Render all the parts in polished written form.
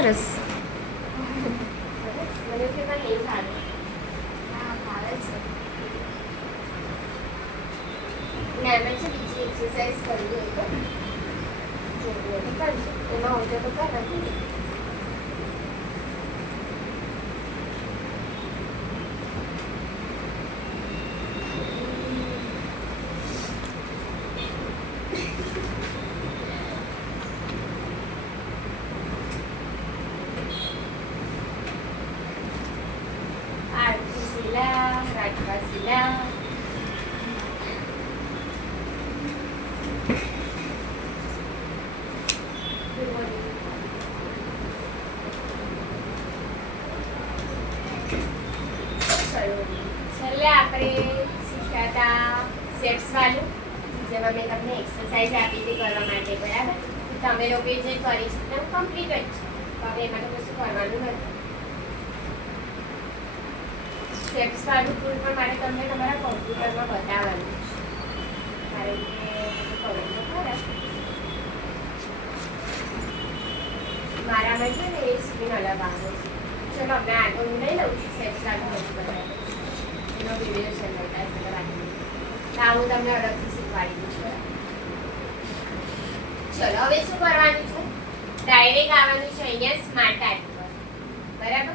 સરસ. મને કે પણ નહીં ભાવે. હા ભાવે છે. ને એમાં છે બીજી એક્સરસાઇઝ કરવી હોય તો જોવી હોય તો કરજો. એમાં હોય તો કર નથી. છેલ્લે આપણે શીખ્યા હતા સ્ટેપ્સ વાળું, જેમાં મેં તમને એક્સરસાઇઝ આપી હતી કરવા માટે, બરાબર? તમે લોકોએ જે કરી છે તે કમ્પ્લીટ જ છે. હવે એમાં તો કશું કરવાનું નથી. સ્ટેપ્સ વાળું ટૂલ પણ મારે તમને તમારા કોમ્પ્યુટરમાં બતાવવાનું છે, કારણ કે ખબર તો ખરા મારામાં છે ને એ સ્ક્રીન અલગ આવે છે. ચલો આપણે આગળ હું લઈ લઉં છું સ્ટેપ્સ વાળું એનો વિડીયો છે મોટા છે હું તમને અલગથી શીખવાડી દઉં છું. ચલો હવે શું કરવાનું છે? ડાયરેક્ટ આવવાનું છે અહીંયા સ્માર્ટ આર્ટ પર, બરાબર?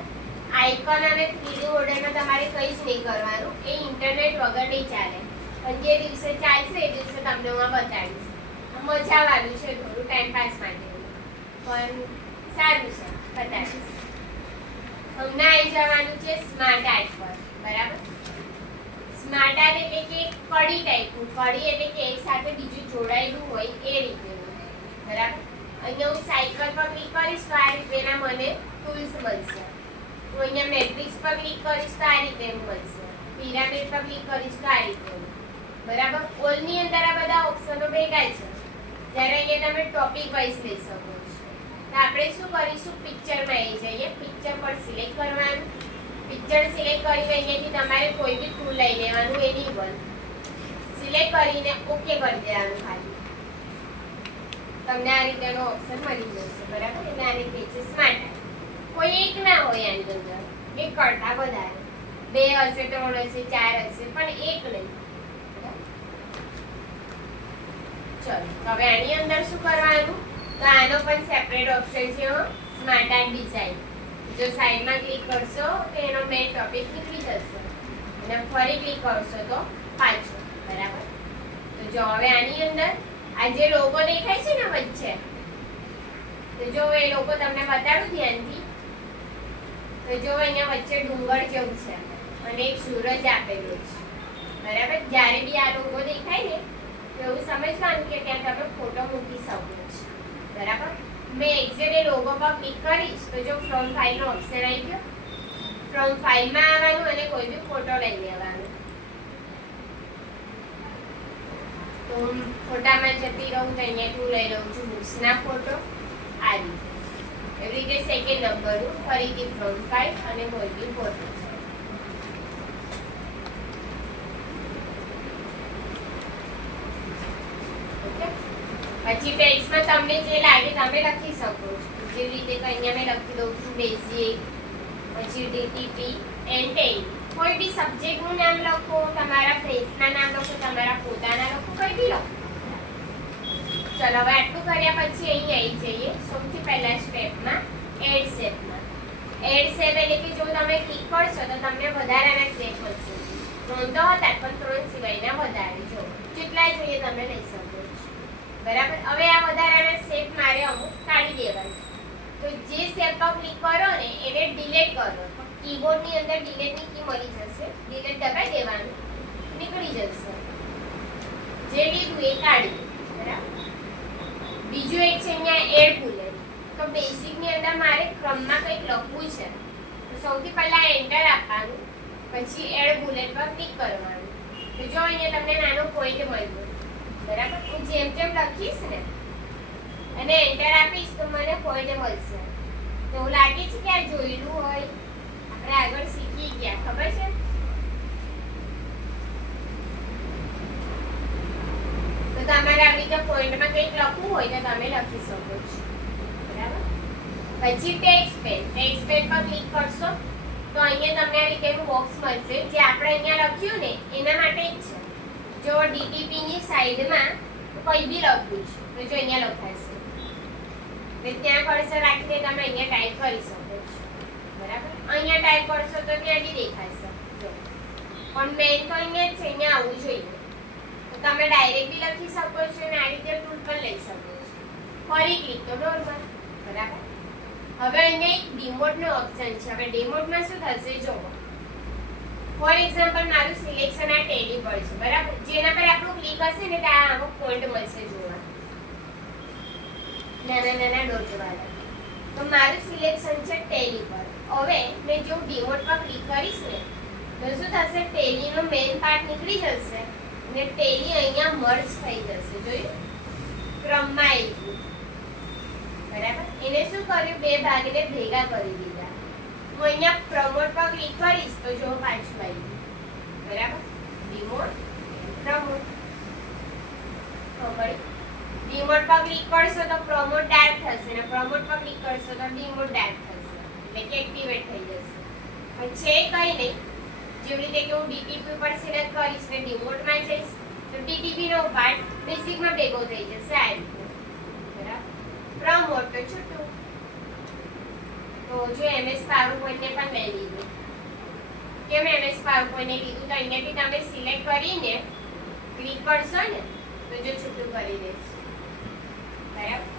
આઇકન અને 3D ઓર્ડરમાં તમારે કંઈ જ નહીં કરવાનું, એ ઇન્ટરનેટ વગર નહીં ચાલે. પણ જે દિવસે ચાલશે એ દિવસે તમને હું બતાવીશ. મજાવાનું છે, થોડું ટાઈમ પાસ માટે, પણ સારું છે, બતાવીશ. હમણાં આવી જવાનું છે સ્માર્ટ આર્ટ પર, બરાબર? સ્માર્ટ આર્ટ એટલે કે કડી ટાઈપનું, કડી એટલે કે એક સાથે બીજું જોડાયેલું હોય એ રીતેનું, બરાબર? અહીંયા હું સાયકલ પર ક્લિક કરીશ તો આ રીતેના મને ટૂલ્સ મળશે. હું અહીંયા મેટ્રિક્સ પર ક્લિક કરીશ તો આ રીતેનું મળશે. પિરામિડ પર ક્લિક કરીશ તો આ રીતેનું, બરાબર? ઓલની અંદર આ બધા ઓપ્શનો ભેગા છે, જ્યારે અહીંયા તમે ટોપિક વાઇઝ લઈ શકો છો. તો આપણે શું કરીશું? પિક્ચરમાં આવી જઈએ, પિક્ચર પર સિલેક્ટ કરવાનું. પિક્ચર સિલેક્ટ કરી અહીંયાથી તમારે કોઈ બી ટૂલ લઈ લેવાનું, એની પર સિલેક્ટ કરીને ઓકે કરી દેવાનું. ખાલી તમને આ રીતેનો ઓપ્શન મળી જશે, બરાબર? એટલે આની નીચે સ્માર્ટ કોઈ એક ના હોય આની અંદર, એક કરતા વધારે, 2 હશે, 3 હશે, 4 હશે, પણ એક નહીં. ચલો હવે આની અંદર શું કરવાનું? તો આનો પણ સેપરેટ ઓપ્શન છે, સ્માર્ટ આર્ટ ડિઝાઇન. જો સાઈડમાં ક્લિક કરશો તો એનો મેઇન ટોપિક નીકળી જશે, અને ફરી ક્લિક કરશો તો પાછો, બરાબર? તો જો હવે આની અંદર આ જે લોગો દેખાય છે ને વચ્ચે, તો જો એ લોગો તમને બતાડું ધ્યાનથી, તો જો અહીંયા વચ્ચે ડુંગર જેવું છે અને એક સૂરજ આપેલો છે, બરાબર? જ્યારે બી આ લોગો દેખાય ને તો એવું સમજવાનું કે ત્યાં તમે ફોટો મૂકી શકો છો, બરાબર? મેં એક્ઝેક્ટ એ લોગો પર ક્લિક કરીશ તો જો ફ્રોમ ફાઇલનો ઓપ્શન આવી ગયો. ફ્રોમ ફાઇલમાં આવવાનું અને કોઈ બી ફોટો લઈ લેવાનો. તો હું ફોટામાં જતી રહું તો અહીંયા હું લઈ લઉં છું બુક્સના ફોટો, આ રીતે. એવી રીતે સેકન્ડ નંબરનું ફરીથી ફ્રોમ ફાઇલ અને કોઈ બી ફોટો. પછી ટેક્સ્ટમાં તમને જે લાગે તમે લખી શકો છો, જેવી રીતે કે અહીંયા મેં લખી દઉં છું બેઝિક, પછી ડીટીપી એન્ડ કોઈ બી સબ્જેક્ટનું નામ લખો, તમારા ફ્રેન્ડ્સના નામ લખો, તમારા પોતાના લખો, કોઈ બી લખો. ચલો હવે આટલું કર્યા પછી અહીં આવી જઈએ સૌથી પહેલા સ્ટેપમાં એડ શેપમાં. એડ શેપ એટલે કે જો તમે ક્લિક કરશો તો તમને વધારાના શેપ મળશે. 3 તો હતા પણ 3 સિવાયના વધારે, જો જેટલા જોઈએ તમે લઈ શકો છો, બરાબર? હવે આ વધારાના શેપ મારે અમુક કાઢી દેવાના. તો જે શેપ પર ક્લિક કરો ને એને ડિલીટ કરો. કીબોર્ડની અંદર ડિલીટની કી મળી જશે, ડિલીટ દબાઈ દેવાનું, નીકળી જશે. જે લીધું એ કાઢી, બરાબર? બીજું એક છે અહીંયા એડ બુલેટ. તો બેસિકની અંદર મારે ક્રમમાં કંઈક લખવું છે, તો સૌથી પહેલા એન્ટર આપવાનું, પછી એડ બુલેટ પર ક્લિક કરવાનું. તો જો અહીંયા તમને નાનો પોઈન્ટ મળ્યો, બરાબર? હું જેમ જેમ લખીશ ને અને એન્ટર આપીશ તો મને પોઈન્ટ મળશે. તો એવું લાગે છે કે આ જોયેલું હોય, આપણે આગળ શીખી ગયા, ખબર છે? તો તમારે આવી રીતે પોઈન્ટમાં કંઈક લખવું હોય તો તમે લખી શકો છો, બરાબર? પછી ટેક્સ્ટ પેન પર ક્લિક કરશો તો અહીંયા તમને આ રીતેનું બોક્સ મળશે જે આપણે અહીંયા લખ્યું ને એના માટે જ છે. જો DTP ની સાઈડમાં કોઈ બી લખ્યું છે તો જો અહીંયા લખાશે તો ત્યાં કર્સર રાખીને તમે અહીંયા ટાઈપ કરી શકો છો. બરાબર, અહીંયા ટાઈપ કરશો તો ત્યાં બી દેખાશે. જો પણ મેઇન તો અહીંયા જ છે, અહીંયા આવવું જોઈએ. તો તમે ડાયરેક્ટ બી લખી શકો છો અને આ રીતે ટૂલ પર લઈ શકો છો. ફરી ક્લિક તો નોર્મલ. બરાબર, હવે અહીંયા એક ડિમોટ નો ઓપ્શન છે. હવે ડિમોટમાં શું થશે જો ફોર એક્ઝામ્પલ મારું સિલેક્શન આ ટેલી પર છે. બરાબર, જેના પર આપણું ક્લિક હશે ને ત્યાં અમુક પોઈન્ટ મળશે જોવા, નાના નાના ડોટ વાળા. તો મારું સિલેક્શન છે ટેલી પર. હવે મેં જો ડિમોટ પર ક્લિક કરીશ ને તો શું થશે, ટેલી નો મેઇન પાર્ટ નીકળી જશે અને ટેલી અહીંયા મર્જ થઈ જશે. જોયું, ક્રમમાં આવી. બરાબર, એને શું કર્યું, બે ભાગને ભેગા કરી દીધા. હું અહીંયા પ્રમોટ પર ક્લિક કરીશ તો જો પાછું આવી. બરાબર, ડિમોટ પ્રમોટ. ડિમોટ પર ક્લિક કરશો તો પ્રમોટ ડાર્ક થશે અને પ્રમોટ પર ક્લિક કરશો તો ડિમોટ ડાર્ક થશે, એટલે કે એક્ટિવેટ થઈ જશે. પણ છે કઈ નહીં, જેવી રીતે કે હું DTP પર સિલેક્ટ કરીશ ને ડિમોટમાં જઈશ તો DTP નો પાર્ટ બેસિકમાં ભેગો થઈ જશે આ રીતે. બરાબર, પ્રમોટ તો છૂટું. તો જો MS PowerPoint ને પણ લઈ લીધું. કેમ MS PowerPoint ને લીધું, તો અહીંયાથી તમે સિલેક્ટ કરીને ક્લિક કરશો ને તો જો છૂટું કરી દેશે. બરાબર,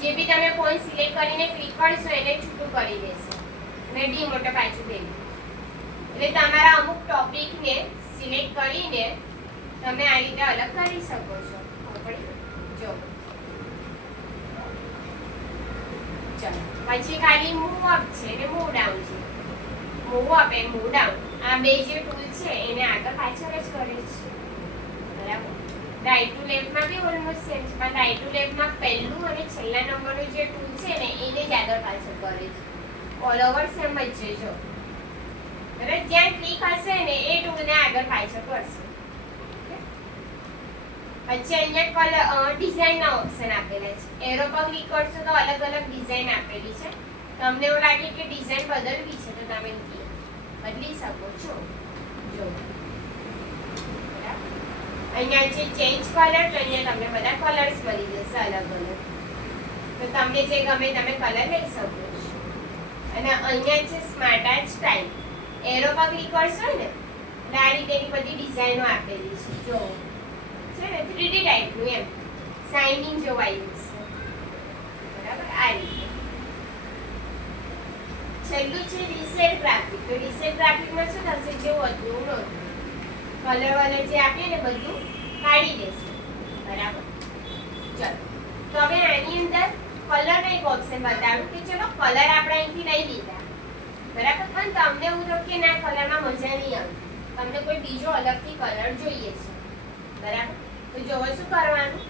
જે બી તમે પોઈન્ટ સિલેક્ટ કરીને ક્લિક કરશો એને છૂટું કરી દેશે અને ડિમોટ પાછું ભેગું. એટલે તમારા અમુક ટોપિકને સિલેક્ટ કરીને તમે આ રીતે અલગ કરી શકો છો. જો ચલો, પછી ખાલી મૂવ અપ છે અને મૂવ ડાઉન છે. Move up and move down આ બે જે ટૂલ છે એને આગળ પાછળ જ કરે છે. બરાબર, right to લેફ્ટમાં B almost same છે, પણ રાઈટ ટુ લેફ્ટમાં પહેલું અને છેલ્લા નંબરનું જે ટૂલ છે ને એને જ આગળ પાછળ કરે છે. ઓલ ઓવર સેમ જ છે. જો બરાબર, જ્યાં ક્લિક હશે ને એ ટૂલને આગળ પાછળ કરશે. પછી અહીંયા કલર ડિઝાઇનના ઓપ્શન આપેલા છે. એરો પર ક્લિક કરશો તો અલગ અલગ ડિઝાઇન આપેલી છે. તમને એવું લાગે કે ડિઝાઇન બદલવી છે તો તમે બદલી શકો છો. જો અહીંયા છે ચેન્જ કલર, તો અહીંયા તમને બધા કલર્સ મળી જશે અલગ અલગ. તો તમને જે ગમે તમે કલર લઈ શકો છો. અને અહીંયા છે સ્માર્ટ આર્ટ સ્ટાઇલ. એરો પર ક્લિક કરશો ને એટલે આ રીતેની બધી ડિઝાઇનો આપેલી છે. જો છે ને 3D ટાઈપનું એમ શાઇનિંગ જેવું આવ્યું છે. બરાબર, આ રીતે. છેલ્લું છે રીસેટ ગ્રાફિક. તો રીસેટ ગ્રાફિકમાં શું થશે, જેવું હતું એવું નહોતું, કલર વલર જે આપીએ ને બધું કાઢી દેશે. બરાબર, ચલો તો હવે આની અંદર કલરનો એક ઓપ્શન બતાડું કે ચલો કલર આપણે અહીંથી લઈ લીધા. બરાબર, પણ તમને એવું તો કે ના કલરમાં મજા નહીં આવતી, તમને કોઈ બીજો અલગથી કલર જોઈએ છે. બરાબર, તો જોવો શું કરવાનું,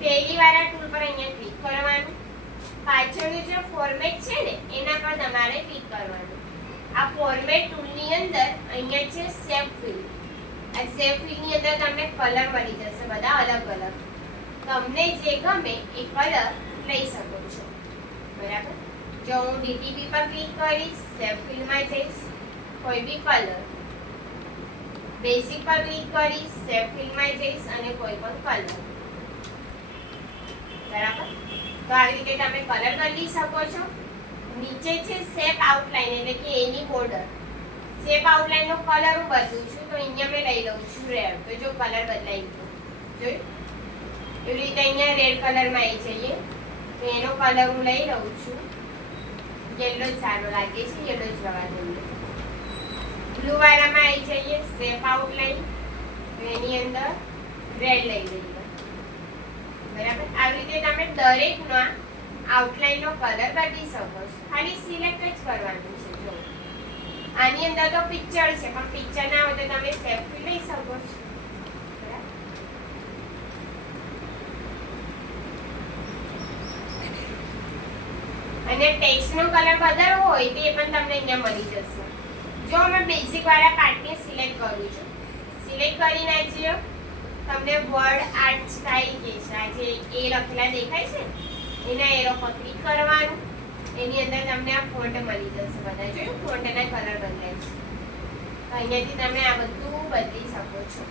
પહેલી વાળા ટૂલ પર અહીંયા ક્લિક કરવાનું. પાછળનું જે ફોર્મેટ છે ને એના પર તમારે ક્લિક કરવાનું. આ ફોર્મેટ ટૂલની અંદર અહીંયા છે સેવ ફિલ. આ સેવ ફિલની અંદર તમને કલર મળી જશે બધા અલગ અલગ. તમને જે ગમે એ કલર લઈ શકો છો. બરાબર, જો હું DTP પર ક્લિક કરીશ, સેવ ફિલમાં જઈશ, કોઈ બી કલર, બેસિક પર ક્લિક કરીશ, સેવ ફિલમાં જઈશ અને કોઈ પણ કલર. બરાબર, તો આવી રીતે તમે કલર બદલી શકો છો. નીચે છે શેપ આઉટલાઈન એટલે કે એની બોર્ડર. શેપ આઉટલાઈન નો કલર હું બદલું છું તો અહીંયા મેં લઈ લઉં છું રેડ. તો જો કલર બદલાઈ ગયો, જોયું? એવી રીતે અહીંયા રેડ કલરમાં આવી જઈએ તો એનો કલર હું લઈ લઉં છું. યેલો જ સારો લાગે છે, યેલો જ લવા દઈએ. બ્લુ વાળામાં આવી જઈએ શેપ આઉટલાઈન, તો એની અંદર રેડ લઈ લઈએ. બરાબર, આવી રીતે તમે દરેકના આઉટલાઈનનો કલર બદલી શકો છો. ખાલી સિલેક્ટ જ કરવાનું છે. જો આની અંદર તો પિક્ચર છે, પણ પિક્ચર ના હોય તો તમે સેવ ફિલ લઈ શકો છો. અને ટેક્સ્ટનો કલર બદલવો હોય તો એ પણ તમને અહીંયા મળી જશે. જો અમે બેઝિક વાળા પાર્ટને સિલેક્ટ કરું છું, સિલેક્ટ કરીને આજે તમને વર્ડ આર્ટ સ્ટાઇલ કે છે, આ જે એ લખેલા દેખાય છે એના એરો પર ક્લિક કરવાનું. એની અંદર તમને આ ફોન્ટ મળી જશે બધા. જોયું ફોન્ટના કલર બદલાય છે. તો અહીંયાથી તમે આ બધું બદલી શકો છો.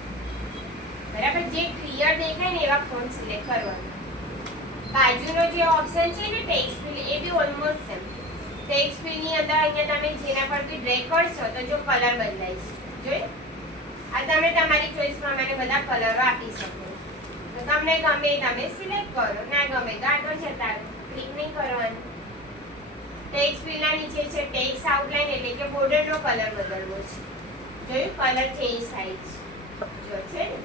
બરાબર, જે ક્લિયર દેખાય ને એવા ફોન્ટ સિલેક્ટ કરવાના. બાજુનો જે ઓપ્શન છે ને ટેક્સ્ટ ફિલ, એ બી ઓલમોસ્ટ સેમ. ટેક્સ્ટ ફિલ ની અંદર અહીંયા તમે જેના પર બી ડ્રેગ કરશો તો જો કલર બદલાય છે. જોયું? આ તમે તમારી ચોઈસ પ્રમાણે બધા કલરો આપી શકો. તો તમને ગમે તમે સિલેક્ટ કરો, ના ગમે તો આગળ જતા રહો. ક્લિક નહીં કરવાનું. ટેક્સ્ટ ફિલના નીચે છે ટેક્સ્ટ આઉટલાઈન, એટલે કે બોર્ડરનો કલર બદલવો છે. જોયું? કલર ચેન્જ થાય છે. જો છે ને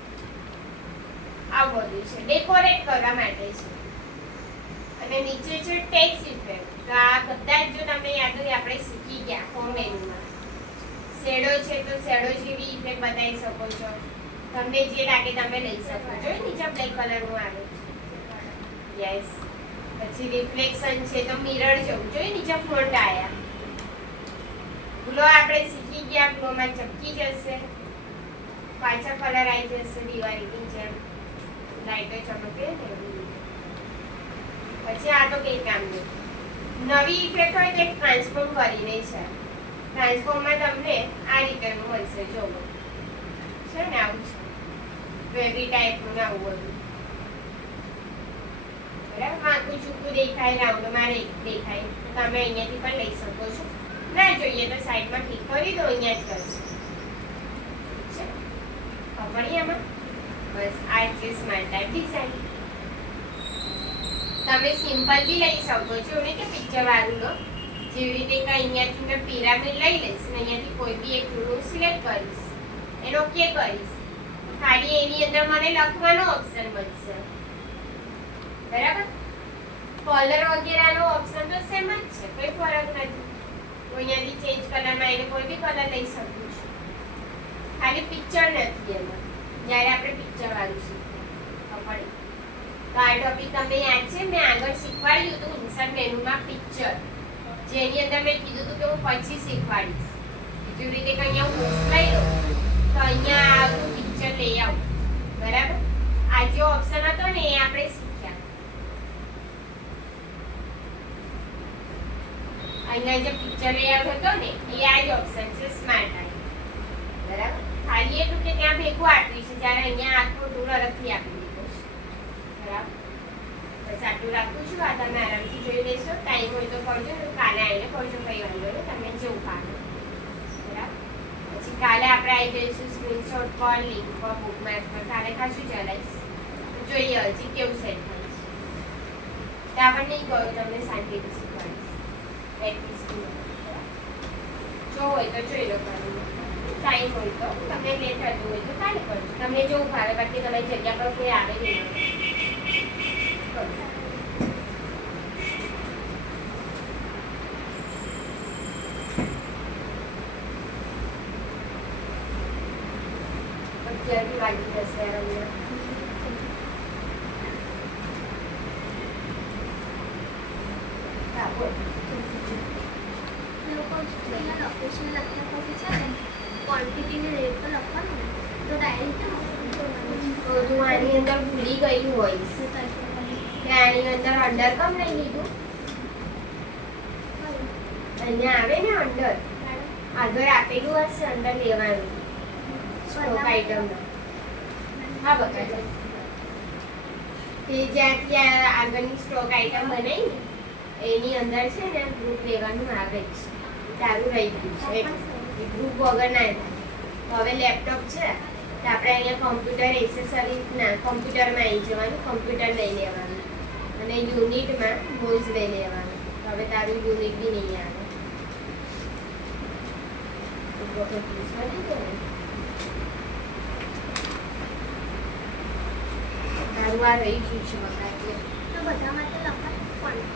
આવું બધું છે, ડેકોરેટ કરવા માટે છે. અને નીચે છે ટેક્સ્ટ ઇફેક્ટ. તો આ બધા જ જો તમને યાદ હોય આપણે શીખી ગયા હોમ મેનુમાં. શેડો છે તો શેડો જેવી ઇફેક્ટ બતાવી શકો છો. તમને જે લાગે તમે લઈ શકો છો. નીચે બ્લેક કલરનું આવે છે. યસ. પછી રિફ્લેક્શન છે તો મિરર જેવું. જોઈએ નીચે ફોન્ટ આયા. ગ્લો આપણે શીખી ગયા, ગ્લોમાં ચપકી જશે. પાછા કલર આવી જશે દિવાળીની જેમ. લાઈટો ચમકે ને એવી. પછી આ તો કઈ કામ નહીં. નવી ઇફેક્ટ હોય તો એક ટ્રાન્સફોર્મ કરીને છે. ટ્રાન્સફોર્મમાં તમને આ રીતેનું મળશે. જોવો છે ને આવું છે. વેવી ટાઈપનું આવું બધું. બરાબર, આખું ચૂકું દેખાય, રાઉન્ડમાં દેખાય. તમે અહીંયાથી પણ લઈ શકો છો. ના જોઈએ તો સાઈડમાં ક્લિક કરી દો, અહીંયા જ કરશો. ખબર એમાં બસ આ છે સ્માર્ટ ટાઈપ ડિઝાઇન. તમે સિમ્પલ બી લઈ શકો છો ને કે પિક્ચર વાળું લો. જેવી રીતે કે અહીંયાથી મેં પિરામિડ લઈ લઈશ ને અહીંયાથી કોઈ બી એક રૂમ સિલેક્ટ કરીશ, એનો ઓકે કરીશ. ખાલી એની અંદર મને લખવાનો ઓપ્શન મળશે. બરાબર, કલર વગેરેનો ઓપ્શન તો સેમ જ છે, કોઈ ફરક નથી. તો અહીંયાથી ચેન્જ કલરમાં એને કોઈ બી કલર લઈ શકું છું. ખાલી પિક્ચર નથી એમાં, જ્યારે આપણે પિક્ચર વાળું શીખીએ ખબર. તો આ ટોપિક તમને યાદ છે, મેં આગળ શીખવાડ્યું હતું ઇન્સર્ટ મેનુમાં પિક્ચર, જેની અંદર મેં કીધું હતું કે હું પછી શીખવાડીશ. જેવી રીતે કે અહીંયા બુક્સ લઈ લો તો અહીંયા આવું પિક્ચર લઈ આવું. બરાબર, આ જે ઓપ્શન હતો ને એ આપણે શીખ્યા. અહીંયા જે પિક્ચર લેઆઉટ હતો ને એ આ જ ઓપ્શન છે સ્માર્ટ આઈ. બરાબર, ખાલી એટલું કે ત્યાં ભેગું આપ્યું છે, જ્યારે અહીંયા આખું ટૂલ અલગથી આપી દીધું છે. બરાબર, બસ આટલું રાખું છું. આ તમે આરામથી જોઈ લેશો. ટાઈમ હોય તો કરજો, ને કાલે આવીને કરજો, કંઈ વાંધો નહીં, તમે જેવું કાલે. બરાબર, પછી કાલે આપણે આવી જઈશું સ્ક્રીનશોટ પર, લિંક પર, બુકમાર્ક પર. કાલે ખાસું ચલાવીશ, જોઈએ હજી કેવું સેટ થાય છે. ત્યાં પણ નહીં કહ્યું, તમને શાંતિથી શીખવાડીશ. પ્રેક્ટિસ જો હોય તો જોઈ લો. ટાઈમ હોય તો તમને લેટ થતું હોય તો કાલે કરજો, તમને જેવું ભાવે. બાકી તમારી જગ્યા પર કોઈ આવે નહીં. અત્યારથી વાગી જશે અહીંયા. લોકેશન લખ્યા પછી છે ને ક્વોન્ટિટીને રેટ પર લખવાનું તો ડાયરેક્ટ તો તું આની અંદર ભૂલી ગઈ હોઈશ કે આની અંદર અંડર કમ નહીં લીધું. અહીંયા આવે ને અંડર, આગળ આપેલું હશે અંડર લેવાનું સ્ટોક આઈટમ. હા બકા, તે જ્યાંથી આગળની સ્ટોક આઈટમ બનાવી ને એની અંદર છે ને ગ્રુપ લેવાનું આવે જ. તારું રહી ગયું છે ગ્રુપ વગર ના થાય. તો હવે લેપટોપ છે તો આપણે અહીંયા કોમ્પ્યુટર એસેસરી ના કોમ્પ્યુટરમાં આવી જવાનું, કોમ્પ્યુટર લઈ લેવાનું અને યુનિટમાં મોઝ લઈ લેવાનું. તો હવે તારું યુનિટ બી નહીં આવે. તારું આ રહી ગયું છે બકા, તો બધા માટે લખવાનું